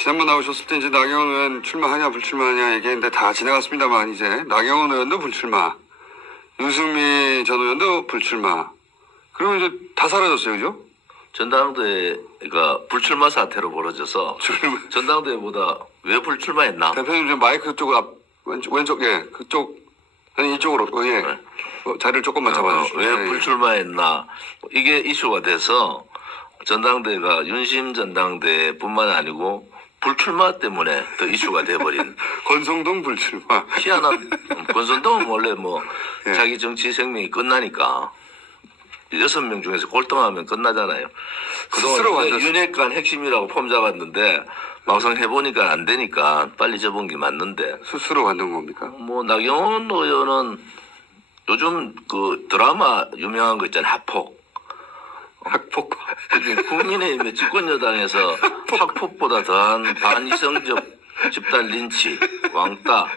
지난번 나오셨을 때 이제 나경원 의원 출마하냐 불출마하냐 얘기했는데 다 지나갔습니다만 이제 나경원 의원도 불출마, 유승민 전 의원도 불출마. 그러면 이제 다 사라졌어요, 그죠? 전당대회가 불출마 사태로 벌어져서 전당대회보다 왜 불출마했나? 대표님 좀 마이크 쪽으로 왼쪽 예 그쪽 아니 이쪽으로 예 네. 자리를 조금만 잡아주시죠. 왜 불출마했나? 이게 이슈가 돼서 전당대회가 윤심 전당대회뿐만 아니고 불출마 때문에 더 이슈가 돼버린. 권성동 불출마. 희한한 권선동은 원래 뭐 예. 자기 정치 생명이 끝나니까 6명 중에서 꼴등하면 끝나잖아요. 스스로 그동안 완전- 윤핵관 핵심이라고 폼 잡았는데 막상 해보니까 안 되니까 빨리 접은 게 맞는데 스스로 만든 겁니까? 뭐 나경원 의원은 요즘 그 드라마 유명한 거 있잖아요. 학폭. 학폭. 국민의힘의 집권여당에서 학폭보다 더한 반이성적 집단 린치, 왕따,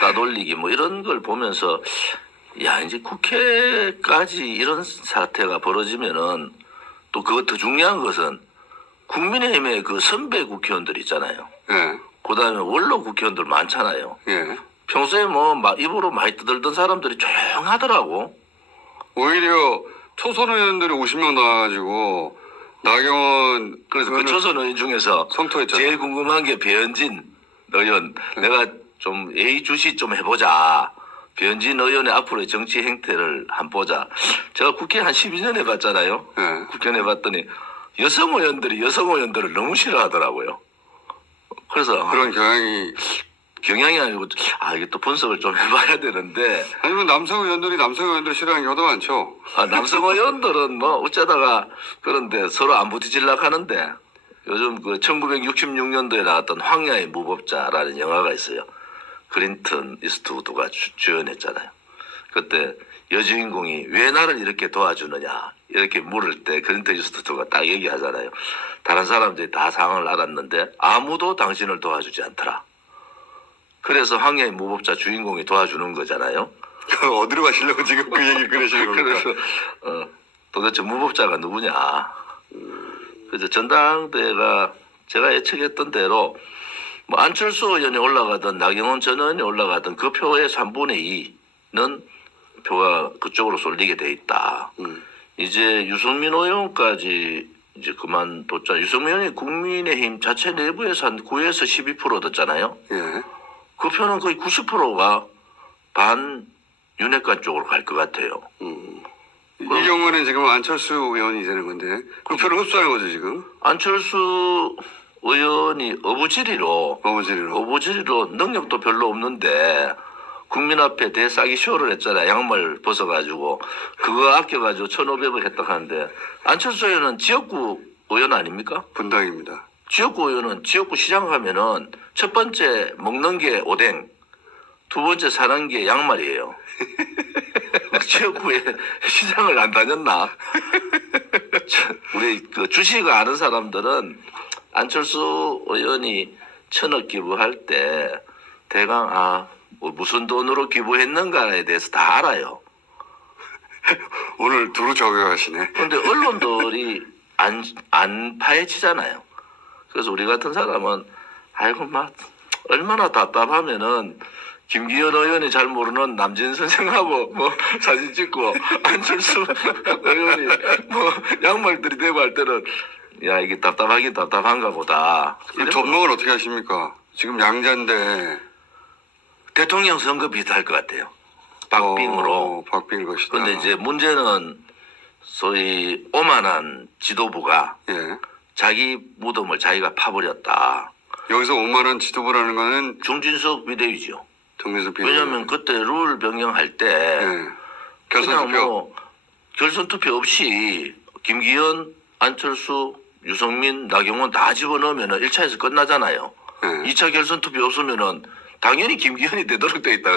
따돌리기 뭐 이런 걸 보면서 야 이제 국회까지 이런 사태가 벌어지면은 또 그것 더 중요한 것은 국민의힘의 그 선배 국회의원들 있잖아요. 예. 그다음에 원로 국회의원들 많잖아요. 예. 평소에 뭐 입으로 많이 떠들던 사람들이 조용하더라고. 오히려 초선 의원들이 50명 나와가지고 나경원 그래서 그 의원을 초선 의원 중에서 성토했잖아요. 제일 궁금한 게 배현진 의원. 내가 좀 예의주시 좀 해보자. 배현진 의원의 앞으로의 정치 행태를 한번 보자. 제가 국회 한 12년 해봤잖아요. 예. 국회 해봤더니 여성 의원들을 너무 싫어하더라고요. 그래서 그런 경향이 아니고 이게 또 분석을 좀 해봐야 되는데 아니면 남성 의원들 싫어하는 경우도 많죠. 남성 의원들은 뭐 어쩌다가 그런데 서로 안 부딪히려고 하는데 요즘 그 1966년도에 나왔던 황야의 무법자라는 영화가 있어요. 클린턴 이스트우드가 주연했잖아요. 그때 여주인공이 왜 나를 이렇게 도와주느냐 이렇게 물을 때 클린턴 이스트우드가 딱 얘기하잖아요. 다른 사람들이 다 상황을 알았는데 아무도 당신을 도와주지 않더라. 그래서 황야의 무법자 주인공이 도와주는 거잖아요. 어디로 가시려고 지금 그 얘기를 꺼내시는 겁니까? 그래서 도대체 무법자가 누구냐. 그래서 전당대회가 제가 예측했던 대로 뭐 안철수 의원이 올라가든 나경원 전 의원이 올라가든 그 표의 3분의 2는 표가 그쪽으로 쏠리게 돼 있다. 이제 유승민 의원까지 이제 그만뒀잖아요. 유승민 의원이 국민의힘 자체 내부에서 한 9에서 12% 얻었잖아요. 예. 그 표는 거의 90%가 반 윤핵관 쪽으로 갈 것 같아요. 이 경우는 지금 안철수 의원이 되는 건데 그 표를 흡수하는 거죠 지금. 안철수 의원이 어부지리로 어부지리로. 능력도 별로 없는데 국민 앞에 대싸기 쇼를 했잖아요. 양말 벗어가지고 그거 아껴가지고 1,500을 했다 하는데 안철수 의원은 지역구 의원 아닙니까? 분당입니다. 지역구 의원은 지역구 시장 가면은 첫 번째 먹는 게 오뎅, 두 번째 사는 게 양말이에요. 지역구에 시장을 안 다녔나? 우리 그 주식을 아는 사람들은 안철수 의원이 1,000억 기부할 때 대강 뭐 무슨 돈으로 기부했는가에 대해서 다 알아요. 오늘 두루 저격하시네. 그런데 언론들이 안 파헤치잖아요. 그래서 우리 같은 사람은 아이고 막 얼마나 답답하면은 김기현 의원이 잘 모르는 남진 선생하고 뭐 사진 찍고 안철수 의원이 뭐 양말 들이대고 할 때는 야 이게 답답하긴 답답한가 보다. 그럼 전망을 어떻게 하십니까? 지금 양자인데 대통령 선거 비슷할 것 같아요. 박빙으로. 박빙 것이다. 그런데 이제 문제는 소위 오만한 지도부가 예. 자기 무덤을 자기가 파버렸다. 여기서 5만 원 지도부라는 거는 중진석 비대위죠. 정민석 비대. 왜냐하면 그때 룰 변경할 때 예. 결선 그냥 투표. 뭐 결선 투표 없이 김기현, 안철수, 유승민, 나경원 다 집어넣으면 1차에서 끝나잖아요. 예. 2차 결선 투표 없으면은 당연히 김기현이 되도록 돼 있다.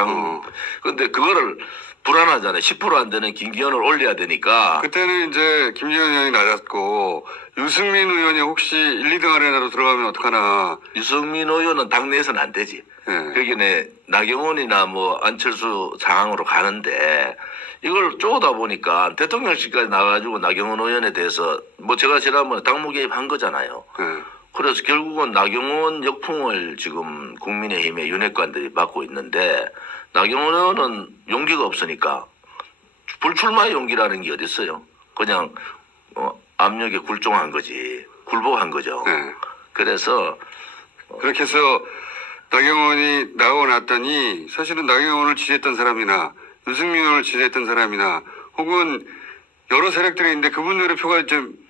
어. 근데 그거를 불안하잖아요. 10%안 되는 김기현을 올려야 되니까. 그때는 이제 김기현 의원이 낮았고 유승민 의원이 혹시 1, 2등 아레나로 들어가면 어떡하나. 유승민 의원은 당내에서는 안 되지. 예. 거기에 나경원이나 뭐 안철수 상황으로 가는데 이걸 쪼다 보니까 대통령실까지 나가가지고 나경원 의원에 대해서 뭐 제가 지난번에 당무 개입한 거잖아요. 예. 그래서 결국은 나경원 역풍을 지금 국민의힘의 윤핵관들이 맡고 있는데 나경원 의원은 용기가 없으니까 불출마의 용기라는 게 어디 있어요? 그냥 압력에 굴종한 거지, 굴복한 거죠. 네. 그래서 그렇게 해서 나경원이 나오고 났더니 사실은 나경원을 지지했던 사람이나 유승민 의원을 지지했던 사람이나 혹은 여러 세력들이 있는데 그분들의 표가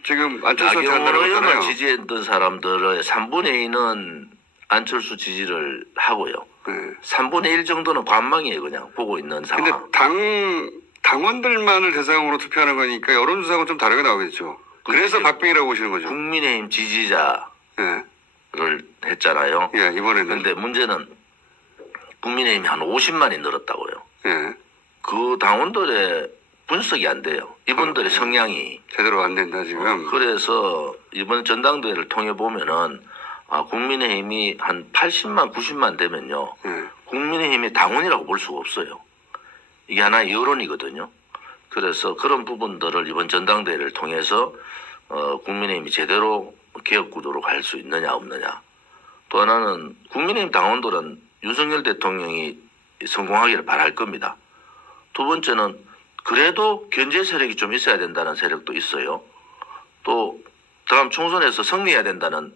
지금 안철수한테 나경원 간다고 의원을 했잖아요. 지지했던 사람들의 3분의 2는 안철수 지지를 하고요. 네. 3분의 1 정도는 관망이에요. 그냥 보고 있는 근데 상황. 당원들만을 대상으로 투표하는 거니까 여론조사하고 좀 다르게 나오겠죠. 그래서 박빙이라고 보시는 거죠. 국민의힘 지지자를 예. 했잖아요. 예, 이번에는. 그런데 문제는 국민의힘이 한 50만이 늘었다고요. 예. 그 당원들의 분석이 안 돼요. 이분들의 성향이. 제대로 안 된다, 지금. 그래서 이번 전당대회를 통해 보면은 국민의힘이 한 80만, 90만 되면요. 예. 국민의힘이 당원이라고 볼 수가 없어요. 이게 하나의 여론이거든요. 그래서 그런 부분들을 이번 전당대회를 통해서 국민의힘이 제대로 개혁 구도로 갈 수 있느냐 없느냐. 또 하나는 국민의힘 당원들은 윤석열 대통령이 성공하기를 바랄 겁니다. 두 번째는 그래도 견제 세력이 좀 있어야 된다는 세력도 있어요. 또 다음 총선에서 승리해야 된다는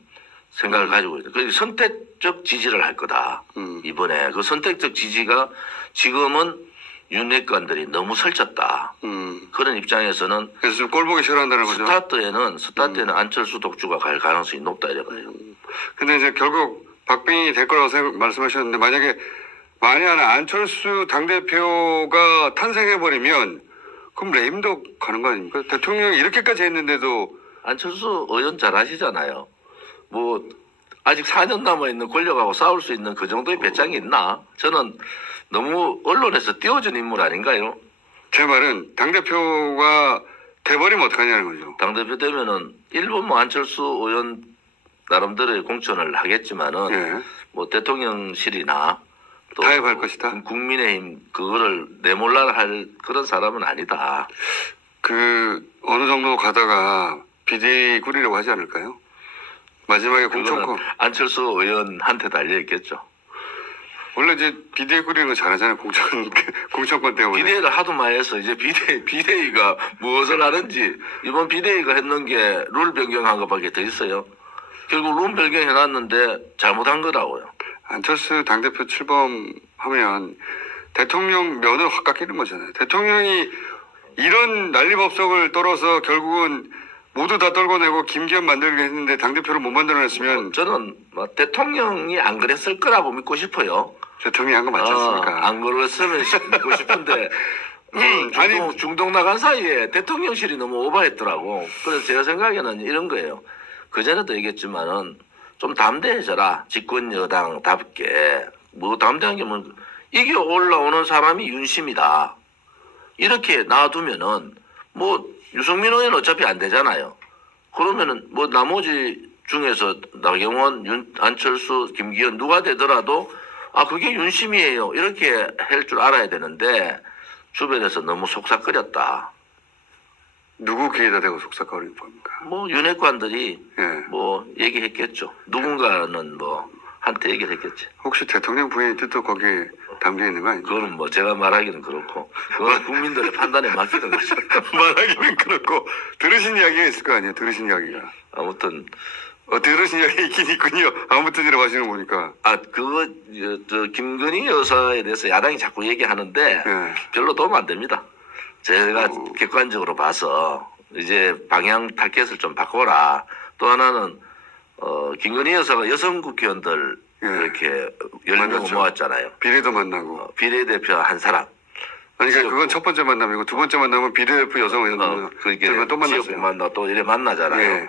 생각을 가지고 있어요. 그래서 선택적 지지를 할 거다. 이번에 그 선택적 지지가 지금은 윤핵관들이 너무 설쳤다. 그런 입장에서는 그래서 좀 꼴보기 싫어한다는 거죠. 스타트에는 안철수 독주가 갈 가능성이 높다 이래 봐요. 근데 이제 결국 박빙이 될 거라고 말씀하셨는데 만약 안철수 당대표가 탄생해버리면 그럼 레임덕 가는 거 아닙니까? 대통령이 이렇게까지 했는데도 안철수 의원 잘 아시잖아요. 뭐 아직 4년 남아있는 권력하고 싸울 수 있는 그 정도의 배짱이 있나? 저는 너무 언론에서 띄워준 인물 아닌가요? 제 말은 당대표가 돼버리면 어떡하냐는 거죠. 당대표 되면은 일본 뭐 안철수 의원 나름대로의 공천을 하겠지만은 예. 뭐 대통령실이나 또 타협할 것이다? 국민의힘 그거를 내몰라 할 그런 사람은 아니다. 어느 정도 가다가 비대위 꾸리려고 하지 않을까요? 마지막에 공천권. 그거는 안철수 의원한테 달려있겠죠. 원래 이제 비대위 꾸리는 거 잘하잖아요. 공천권 때문에. 비대위를 하도 많이 해서 이제 비대위가 무엇을 하는지 이번 비대위가 했는 게 룰 변경한 것밖에 더 있어요. 결국 룰 변경해놨는데 잘못한 거라고요. 안철수 당대표 출범하면 대통령 면을 확 깎이는 거잖아요. 대통령이 이런 난리법석을 떨어서 결국은 모두 다 떨궈내고 김기현 만들게 했는데 당대표를 못 만들어냈으면 저는 대통령이 안 그랬을 거라고 믿고 싶어요. 대통령이 한 거 맞지 않습니까? 안 그랬으면 믿고 싶은데 중동 나간 사이에 대통령실이 너무 오버했더라고. 그래서 제가 생각에는 이런 거예요. 그전에도 얘기했지만은 좀 담대해져라. 집권 여당답게. 뭐 담대한 게 뭐 이겨 올라오는 사람이 윤심이다. 이렇게 놔두면은 뭐 유승민 의원은 어차피 안 되잖아요. 그러면은 뭐 나머지 중에서 나경원, 안철수, 김기현 누가 되더라도 그게 윤심이에요. 이렇게 할 줄 알아야 되는데 주변에서 너무 속삭거렸다. 누구 귀에다 대고 속삭거리는 겁니까? 뭐 윤핵관들이 예. 뭐 얘기했겠죠. 누군가는 뭐 한테 얘기를 했겠지. 혹시 대통령 부인의 뜻도 거기에 담겨 있는 거 아닙니까? 그거는 뭐 제가 말하기는 그렇고 그건 국민들의 판단에 맡기는 거죠. 말하기는 그렇고 들으신 이야기가 있을 거 아니에요. 들으신 이야기가. 아무튼 들으신 이야기 있긴 있군요. 아무튼이라고 하시는 거 보니까. 그거 저 김건희 여사에 대해서 야당이 자꾸 얘기하는데 예. 별로 도움 안 됩니다. 제가 객관적으로 봐서 이제 방향 타켓을 좀 바꿔라. 또 하나는 김건희 여사가 여성 국회의원들 예. 이렇게 10명을 만났죠. 모았잖아요. 비례도 만나고. 비례대표 한 사람. 아니, 그러니까 그건 첫 번째 만남이고 두 번째 만남은 비례대표 여성 의원들. 그게 또 만났어요. 만나 또 이래 만나잖아요. 예.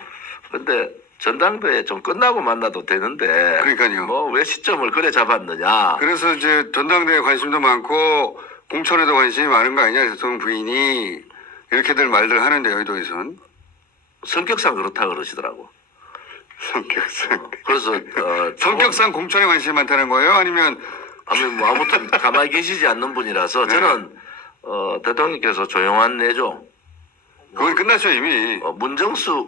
근데 전당대회 좀 끝나고 만나도 되는데 그러니까요. 뭐 왜 시점을 그래 잡았느냐. 그래서 이제 전당대회 관심도 많고 공천에도 관심이 많은 거 아니냐 대통령 부인이 이렇게들 말들 하는데 여의도에선 성격상 그렇다 그러시더라고. 성격상 그래서 성격상 공천에 관심이 많다는 거예요? 아니면 뭐 아무튼 가만히 계시지 않는 분이라서 네. 저는 대통령께서 조용한 내조 그건 끝났죠 이미. 문정수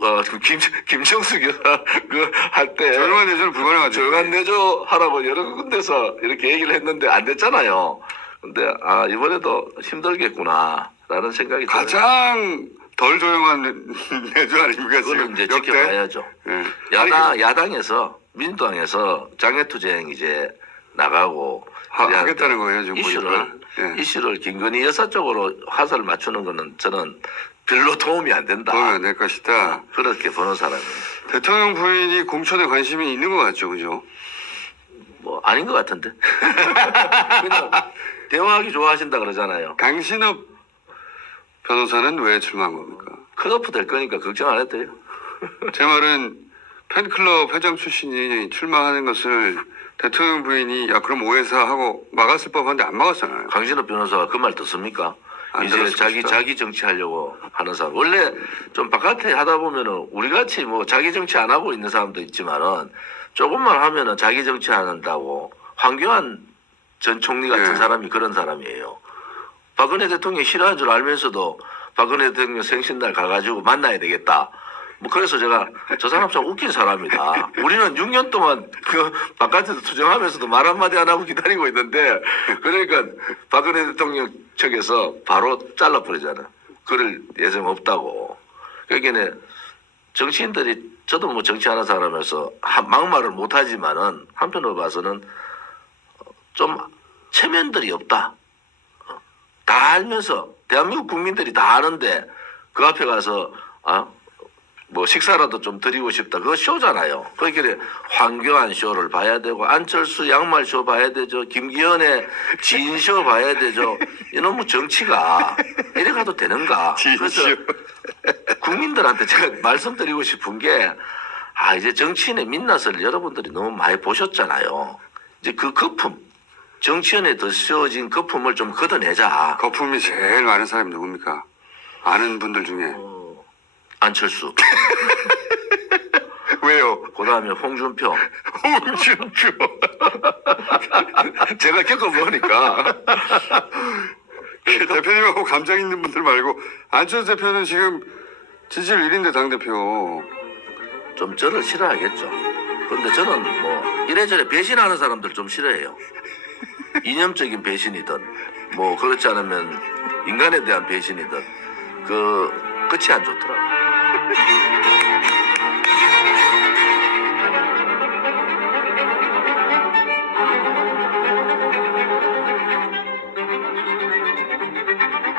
김정숙 여사 그할 때 조용한 내조는 불가능하죠. 조용한 내조 하라고 여러 군데서 이렇게 얘기를 했는데 안 됐잖아요. 근데 이번에도 힘들겠구나라는 생각이 들어요. 가장 덜 조용한 내조 아닙니까 지금 그거는 이제 역대? 지켜봐야죠. 예. 야당에서 민주당에서 장외투쟁 이제 나가고 하겠다는 거예요 지금 보니까. 예. 이슈를 김건희 여사 쪽으로 화살을 맞추는 거는 저는 별로 도움이 안 된다. 도움이 안 될 것이다. 그렇게 보는 사람이 대통령 부인이 공천에 관심이 있는 것 같죠, 그죠? 뭐 아닌 것 같은데. 그냥 대화하기 좋아하신다 그러잖아요. 강신업 변호사는 왜 출마한 겁니까? 컷오프 될 거니까 걱정 안 해도 돼요. 제 말은 팬클럽 회장 출신이 출마하는 것을 대통령 부인이 야 그럼 오해사 하고 막았을 법한데 안 막았잖아요. 강신업 변호사가 그 말 듣습니까? 안 이제 들었을 것이다. 자기 정치하려고 하는 사람. 원래 좀 바깥에 하다 보면은 우리 같이 뭐 자기 정치 안 하고 있는 사람도 있지만은 조금만 하면은 자기 정치 한다고 황교안 전 총리 같은 예. 사람이 그런 사람이에요. 박근혜 대통령이 싫어하는 줄 알면서도 박근혜 대통령 생신날 가가지고 만나야 되겠다. 뭐 그래서 제가 저 사람 참 웃긴 사람이다. 우리는 6년 동안 그 바깥에서 투쟁하면서도 말 한마디 안 하고 기다리고 있는데 그러니까 박근혜 대통령 측에서 바로 잘라버리잖아. 그럴 예정 없다고. 그러니까 정치인들이 저도 뭐 정치하는 사람에서 막말을 못하지만은 한편으로 봐서는 좀 체면들이 없다. 다 알면서 대한민국 국민들이 다 아는데 그 앞에 가서 뭐 식사라도 좀 드리고 싶다. 그거 쇼잖아요. 그러니까 황교안 쇼를 봐야 되고 안철수 양말 쇼 봐야 되죠. 김기현의 지인 쇼 봐야 되죠. 이놈의 정치가 이래 가도 되는가. 그래서 국민들한테 제가 말씀드리고 싶은 게 이제 정치인의 민낯을 여러분들이 너무 많이 보셨잖아요. 이제 그 거품 정치인에 더 씌워진 거품을 좀 걷어내자. 거품이 제일 많은 사람이 누굽니까? 아는 분들 중에. 안철수. 왜요? 그 다음에 홍준표. 홍준표. 제가 겪어보니까. 대표님하고 감정 있는 분들 말고 안철수 대표는 지금 지지율 1인데 당대표. 좀 저를 싫어하겠죠. 그런데 저는 뭐 이래저래 배신하는 사람들 좀 싫어해요. 이념적인 배신이든 뭐 그렇지 않으면 인간에 대한 배신이든 그 끝이 안 좋더라고요.